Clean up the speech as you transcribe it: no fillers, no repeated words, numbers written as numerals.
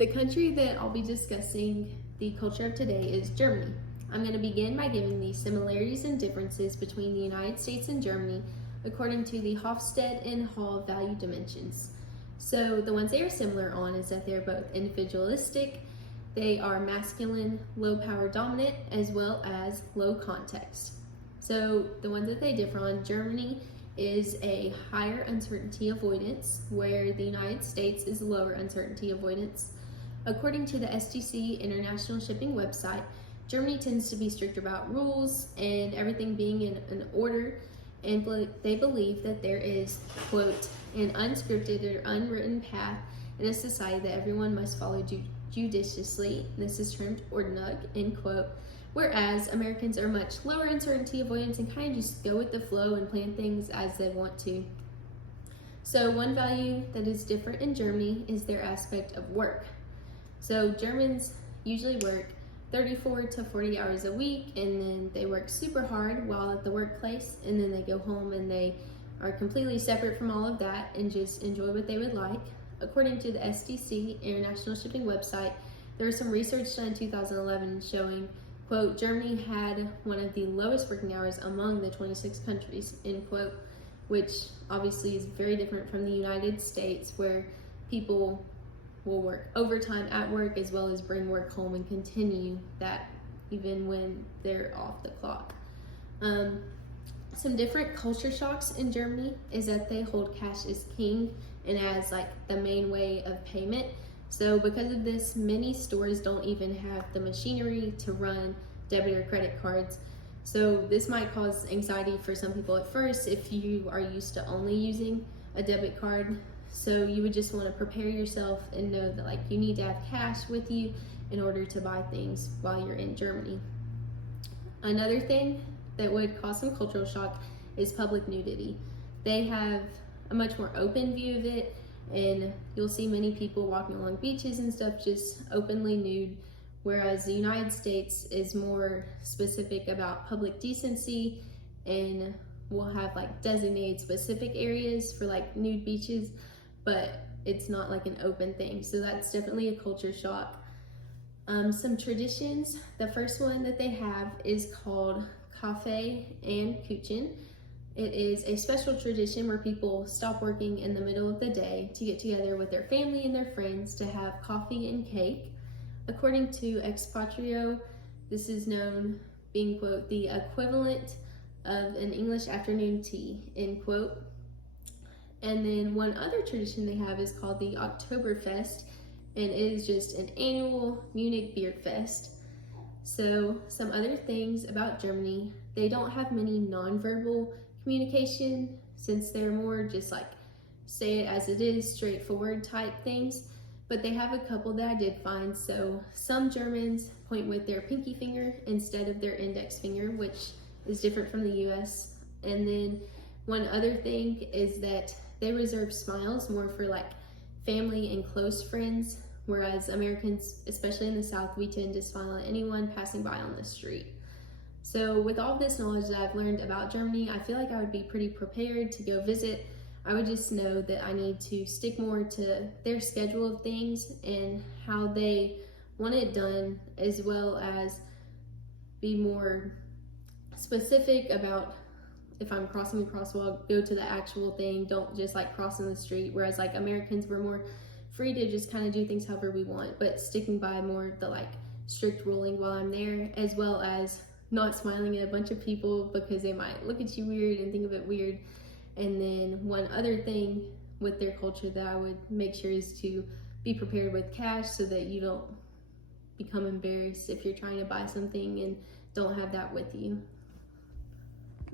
The country that I'll be discussing the culture of today is Germany. I'm going to begin by giving the similarities and differences between the United States and Germany according to the Hofstede and Hall value dimensions. So the ones they are similar on is that they're both individualistic, they are masculine, low power dominant, as well as low context. So the ones that they differ on, Germany is a higher uncertainty avoidance, where the United States is lower uncertainty avoidance. According to the SDC International Shipping website, Germany tends to be strict about rules and everything being in an order, and they believe that there is, quote, an unscripted or unwritten path in a society that everyone must follow judiciously. This is termed Ordnung, end quote. Whereas Americans are much lower uncertainty avoidance and kind of just go with the flow and plan things as they want to. So one value that is different in Germany is their aspect of work. So Germans usually work 34 to 40 hours a week, and then they work super hard while at the workplace, and then they go home and they are completely separate from all of that and just enjoy what they would like. According to the SDC International Shipping website, there was some research done in 2011 showing, quote, Germany had one of the lowest working hours among the 26 countries, end quote, which obviously is very different from the United States, where people will work overtime at work as well as bring work home and continue that even when they're off the clock. Some different culture shocks in Germany is that they hold cash as king and as like the main way of payment. So because of this, many stores don't even have the machinery to run debit or credit cards. So this might cause anxiety for some people at first if you are used to only using a debit card. So you would just want to prepare yourself and know that like you need to have cash with you in order to buy things while you're in Germany. Another thing that would cause some cultural shock is public nudity. They have a much more open view of it, and you'll see many people walking along beaches and stuff just openly nude, whereas the United States is more specific about public decency and will have like designated specific areas for like nude beaches, but it's not like an open thing. So that's definitely a culture shock. Some traditions, the first one that they have is called Kaffee and Kuchen. It is a special tradition where people stop working in the middle of the day to get together with their family and their friends to have coffee and cake. According to Expatrio, this is known being, quote, the equivalent of an English afternoon tea, end quote. And then one other tradition they have is called the Oktoberfest, and it is just an annual Munich beer fest. So some other things about Germany, they don't have many nonverbal communication, since they're more just like say it as it is, straightforward type things, but they have a couple that I did find. So some Germans point with their pinky finger instead of their index finger, which is different from the US. And then one other thing is that they reserve smiles more for like family and close friends, whereas Americans, especially in the South, we tend to smile at anyone passing by on the street. So with all this knowledge that I've learned about Germany, I feel like I would be pretty prepared to go visit. I would just know that I need to stick more to their schedule of things and how they want it done, as well as be more specific about if I'm crossing a crosswalk, go to the actual thing, don't just like crossing the street. Whereas like Americans, we're more free to just kind of do things however we want, but sticking by more the like strict ruling while I'm there, as well as not smiling at a bunch of people because they might look at you weird and think of it weird. And then one other thing with their culture that I would make sure is to be prepared with cash so that you don't become embarrassed if you're trying to buy something and don't have that with you.